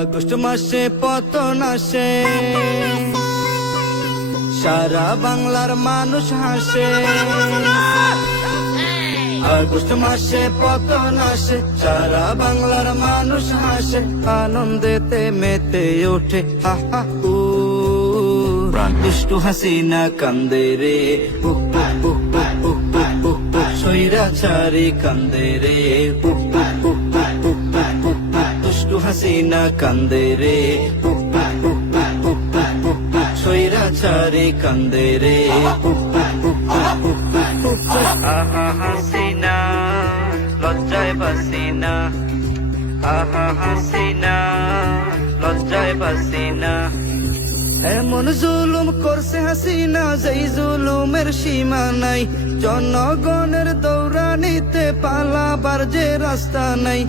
August মাসে পতন আসে, সারা বাংলার মানুষ হাসে। আগস্ট মাসে পতন আসে, সারা বাংলার মানুষ হাসে, আনন্দেতে মেতে ওঠে হা হা হু। দুষ্টু হাসিনা কান্দে রে উহ উহ উহ উহ উহ উহ উহ উহ, স্বৈরাচারী কান্দে রে উহ উহ উহ উহ উহ উহ উহ, দুষ্টু হাসিনা কান্দে রে উহ উহ উহ উহ উহ উহ উহ, স্বৈরাচারী কান্দে রে উহ উহ উহ উহ উহ উহ উহ। আহা হাসিনা লজ্জায় বাসিনা, আহা হাসিনা লজ্জায় বাসিনা। এমন জুলুম করছে হাসিনা, যেই জুলুমের সীমা নাই। জনগণের দৌড়ানিতে পালাবার যে রাস্তা নাই।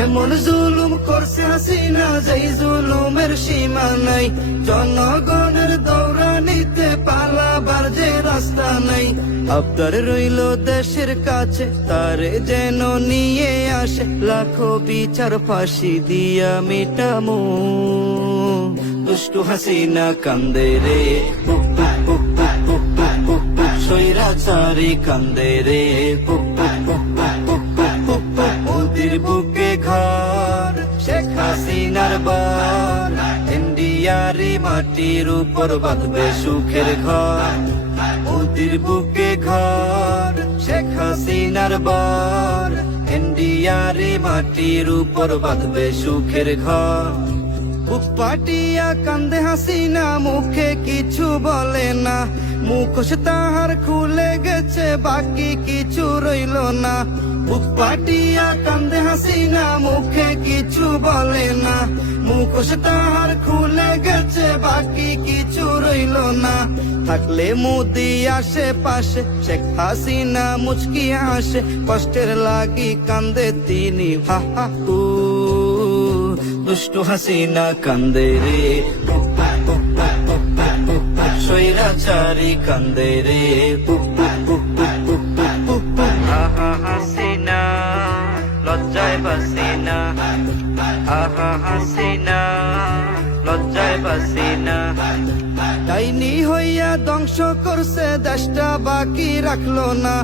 এমন জুলুম করছে হাসিনা, যেই জুলুমের সীমা নাই। জনগণের দৌড়ানিতে পালাবার যে রাস্তা নাই। আবদার রইল দেশের কাছে, তারে যেন নিয়ে আসে, লাখো বিচার ফাঁসি দিয়া মিটামো। দুষ্টু হাসিনা কান্দে রে উহ উহ উহ উহ উহ উহ উহ, স্বৈরাচারী কান্দে রে উহ উহ উহ উহ উহ উহ উহ। মোদির বুকে ঘর, শেখ হাসিনার বার, ইন্ডিয়ারি মাটির উপর বাঁধবে সুখের ঘর। মোদির বুকে ঘর, শেখ হাসিনার বার, ইন্ডিয়ারি মাটির উপর বাঁধবে সুখের ঘর। বুক পাটিয়া কান্দে হাসিনা, মুখে কিছু বলে না। মুখোশ তাহার খুলে গেছে, বাকি কিছু রইল না। বুক পাটিয়া কান্দে হাসিনা, মুখে কিছু বলে না। মুখোশ তাহার খুলে গেছে, বাকি কিছু রইল না। থাকলে মোদি আশেপাশে, শেখ হাসিনা মুচকি হাসে, কষ্টের লাগি কান্দে তিনি হা হা হু। দুষ্টু হাসিনা কান্দে রে উহ উহ উহ উহ উহ উহ, স্বৈরাচারী কান্দে রে উহ উহ উহ উহ উহ উহ উহ। আহা হাসিনা লজ্জায় বাসিনা, আহা হাসিনা লজ্জায় বাসিনা। ডাইনি হইয়া ধ্বংস করছে দেশটা, বাকি রাখলো না।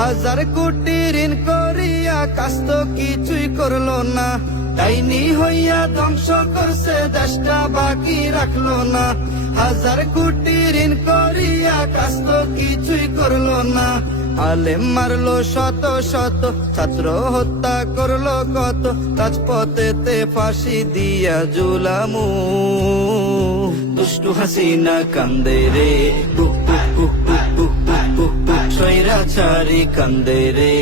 হাজার কোটি ঋণ করিয়া কাজ তো কিছুই করলো না। ডাইনি হইয়া ধ্বংস করছে দেশটা, বাকি রাখলো না। হাজার কোটি ঋণ করিয়া কাজ তো কিছুই করলো না। আলেম মারলো শত শত, ছাত্র হত্যা করলো কত, রাজপথেতে ফাঁসি দিয়া জুলামু। দুষ্টু হাসিনা কান্দে রে উহ উহ উহ উহ উহ উহ উহ, স্বৈরাচারী কান্দে রে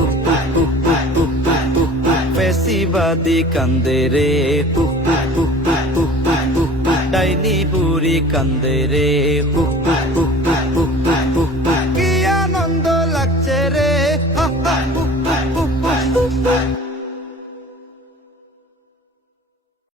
উহ উহ উহ উহ উহ উহ উহ, ফ্যাসিবাদী কান্দে রে উহ উহ উহ উহ উহ উহ উহ, ডাইনি বুড়ি কান্দে রে উহ উহ উহ উহ উহ।